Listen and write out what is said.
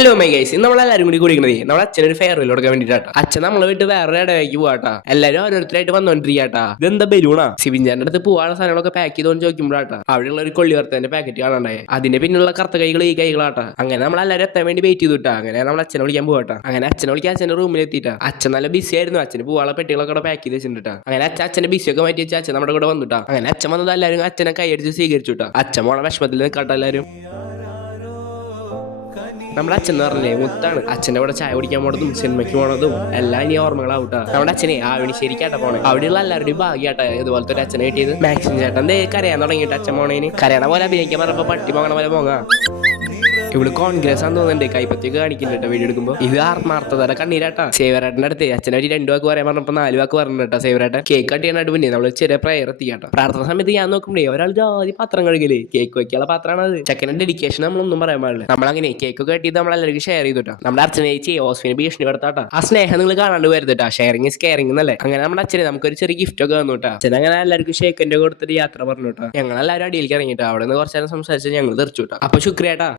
Hello my guys, നമ്മളെല്ലാരും കൂടി കുടിക്കണത് നമ്മളെ അച്ഛനൊരു ഫെയർവെൽ കൊടുക്കാൻ വേണ്ടിട്ടാ. അച്ഛൻ നമ്മളെ വിട്ട് വേറെ ഇടയ്ക്ക് പോവാട്ടാ. എല്ലാരും ഓരോരുത്തരായിട്ട് വന്നോണ്ടിരിക്കാട്ടാ. ഇതെന്താ ബലൂണാ? സിബിൻചാന്റെ അടുത്ത് പോവാനുള്ള സാധനങ്ങളൊക്കെ പാക്ക് ചെയ്തോന്ന് ചോദിക്കുമ്പോഴാട്ടാ അവിടെയുള്ള ഒരു കൊള്ളിവർത്തന്റെ പാക്കറ്റ് കാണണ്ടായേ. അതിന്റെ പിന്നുള്ള കറുത്ത കൈകൾ ഈ കൈകളാട്ടാ. അങ്ങനെ നമ്മളെല്ലാരും എത്താൻ വേണ്ടി വെയിറ്റ് ചെയ്തിട്ടാ. അങ്ങനെ നമ്മൾ അച്ഛനെ വിളിക്കാൻ പോവാട്ടാ. അങ്ങനെ അച്ഛനെ വിളിക്കാൻ അച്ഛന്റെ റൂമിൽ എത്തിയിട്ടാ. അച്ഛൻ നല്ല ബിസി ആയിരുന്നു. അച്ഛന് പോവാനുള്ള പെട്ടികളൊക്കെ പാക്ക് ചെയ്ത് വെച്ചിട്ടാ. അങ്ങനെ അച്ഛന്റെ ബിസിയൊക്കെ മാറ്റി വെച്ചാൽ അച്ഛൻ നമ്മുടെ കൂടെ വന്നിട്ടാ. അങ്ങനെ അച്ഛൻ വന്നത് എല്ലാവരും അച്ഛനെ കൈയടിച്ച് സ്വീകരിച്ചുട്ടാ. അച്ഛൻ പോണ വിഷമത്തിൽ നിൽക്കാട്ടെ എല്ലാവരും. നമ്മുടെ അച്ഛൻ എന്ന് പറഞ്ഞേ മുത്താണ്. അച്ഛൻ്റെ കൂടെ ചായ കുടിക്കാൻ പോണതും സിനിമയ്ക്ക് പോണതും എല്ലാം ഇനി ഓർമ്മകളാവൂട്ടാ. നമ്മുടെ അച്ഛനെ ആവണിശ്ശേരിക്കാട്ടാ പോണേ. അവിടെയുള്ള എല്ലാവരുടെയും ഭാഗ്യാട്ടാ ഇതുപോലത്തെ ഒരു അച്ഛനെ കിട്ടിയത്. മാക്സിം ചേട്ടൻ കരയാൻ തുടങ്ങിയിട്ട് അച്ഛൻ പോണേന്. കരയണ പോലെ അഭിനയിക്കാൻ പറഞ്ഞപ്പോ പട്ടി പോകണ പോലെ പോകാ. ഇവിടെ കോൺഗ്രസ് ആണെന്ന് തോന്നുന്നുണ്ട്. കൈപ്പത്തിയൊക്കെ കാണിക്കുന്നുണ്ട് വീഡിയോ എടുക്കുമ്പോൾ. ഇത് ആത്മാർത്ഥതയുടെ കണ്ണീരാട്ടാ. സേവരേട്ടൻ്റെ അടുത്ത് അച്ഛനെ ഒരു 2 വാക്ക് പറയാൻ പറഞ്ഞപ്പോൾ 4 വാക്ക് പറഞ്ഞിട്ടാ സേവരേട്ടൻ. കേക്ക് കട്ട് ചെയ്യാനായിട്ട് പിന്നെ നമ്മൾ ചെറിയ പ്രയർ എത്തിക്കാട്ടോ. പ്രാർത്ഥന സമയത്ത് ഞാൻ നോക്കുമ്പോഴേ ഒരാൾ ജാതി പാത്രം കഴുകല്. കേക്ക് വയ്ക്കാനുള്ള പാത്രമാണ് അത്. ചെക്കൻ്റെ ഡെഡിക്കേഷൻ നമ്മളൊന്നും പറയാൻ പാടില്ല. നമ്മളങ്ങനെ കേക്ക് ഒക്കെ കട്ടിയത് നമ്മളെല്ലാവർക്കും ഷെയർ ചെയ്തിട്ടാ. നമ്മുടെ അച്ഛനെ ചേച്ചി ഓസ്ഫിനെ ഭീഷണി കൊടുത്താട്ടാ. ആ സ്നേഹം നിങ്ങൾ കാണാണ്ട് വരുത്തിട്ടാ. ഷെയറിങ് ഇസ് കെയറിങ് എന്നല്ലേ. അങ്ങനെ നമ്മുടെ അച്ഛനെ നമുക്കൊരു ചെറിയ ഗിഫ്റ്റ് ഒക്കെ തന്നുട്ടാ. അച്ഛൻ അങ്ങനെ എല്ലാവർക്കും ഷേക്കിന്റെ കൊടുത്തിട്ട് യാത്ര പറഞ്ഞുട്ടാ. ഞങ്ങളെല്ലാവരും അടിയിലേക്ക് ഇറങ്ങിട്ടാ. അവിടെ നിന്ന് കുറച്ചു നേരം സംസാരിച്ച് ഞങ്ങൾ തെറിച്ചുട്ടാ. അപ്പൊ ശുക്രിയാട്ടാ.